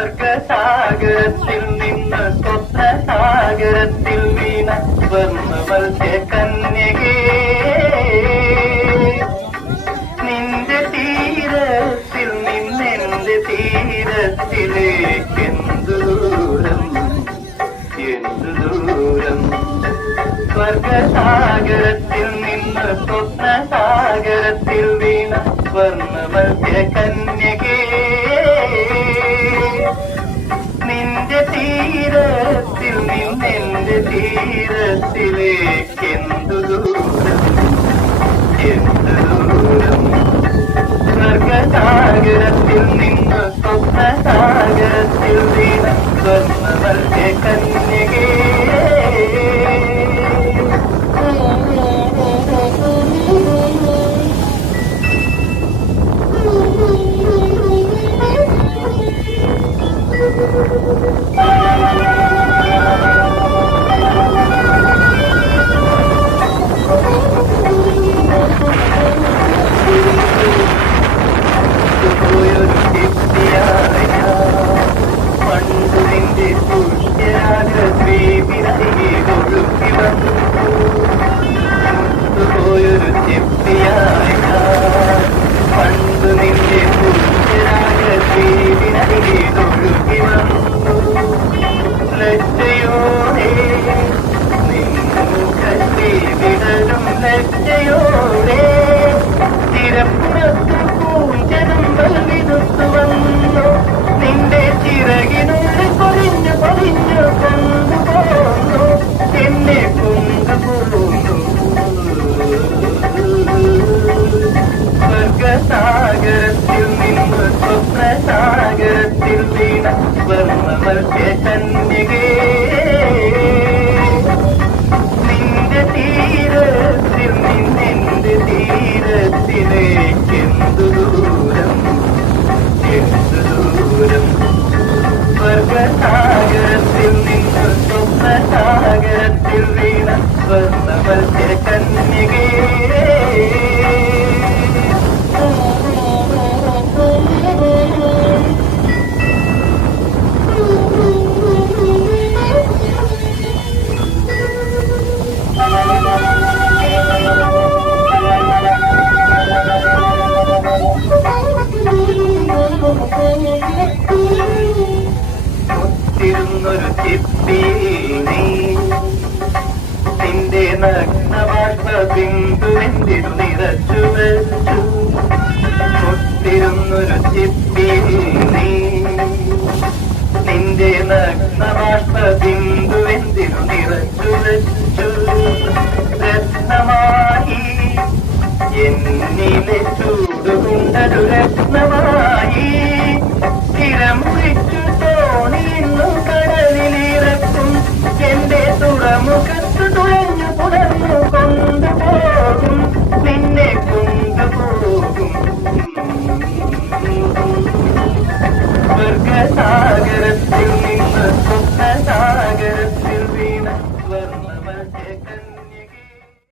സ്വർഗസാഗരത്തിൽ നിന്ന് സ്വപ്നസാഗരത്തിൽ വീണ വർണ്ണമത്സ്യ കന്യകേ നിന്റെ തീരത്തിൽ നിന്നെന്റെ തീരത്തിലേക്ക് എന്തു ദൂരം സ്വർഗസാഗരത്തിൽ നിന്ന് സ്വപ്നസാഗരത്തിൽ വീണ വർണ്ണമത്സ്യ കന്യകേ നിന്റെ തീരത്തിൽ നിന്നെന്റെ തീരത്തിലേക്ക് എന്തു ദൂരം സ്വർഗസാഗരത്തിൽ നിന്ന് സ്വപ്നസാഗരത്തിൽ വീണ സ്വർണ്ണമത്സ്യ കന്യകേ പോയൊരു ചെപ്പിയായ പണ്ടു നിന്റെ പുഷ്യരാഗ ദ്വീപിനരികെ ഒഴുകി വന്നു ലജ്ജയോടെ നിന്നുകത്തി വിടലും ലജ്ജയോടെ തിരപ്പുറത്തു പൂഞ്ചരമ്പൽ വിടുത്തു വന്നു നിന്റെ ചിറകിനുള്ളിൽ പൊതിഞ്ഞു പൊതിഞ്ഞു കൊണ്ടുപോന്നു എന്നെ കൊണ്ടുപോന്നു സ്വർഗസാഗരത്തിൽ നിന്ന് സ്വപ്നസാഗരത്തിൽ വീണ വർണ്ണമത്സ്യ കന്യകേ നിന്റെ തീരത്തിൽ നിന്നെന്റെ തീരത്തിലേക്ക് എന്തു ദൂരം സ്വർഗസാഗരത്തിൽ നിന്ന് സ്വപ്നസാഗരത്തിൽ വീണ വർണ്ണമത്സ്യ കന്യകേ ൊരു ചിപ്പിനി നിന്റെ നഗ്നബാഷ്പ ബിന്ദുവെന്തിരു നിറച്ചു വെച്ചു ഒത്തിരുന്നൊരു ചിപ്പിനി നിന്റെ നഗ്നബാഷ്പ ബിന്ദുവെന്തിരു നിറച്ചു വെച്ചു രത്നമായി എന്നിലെ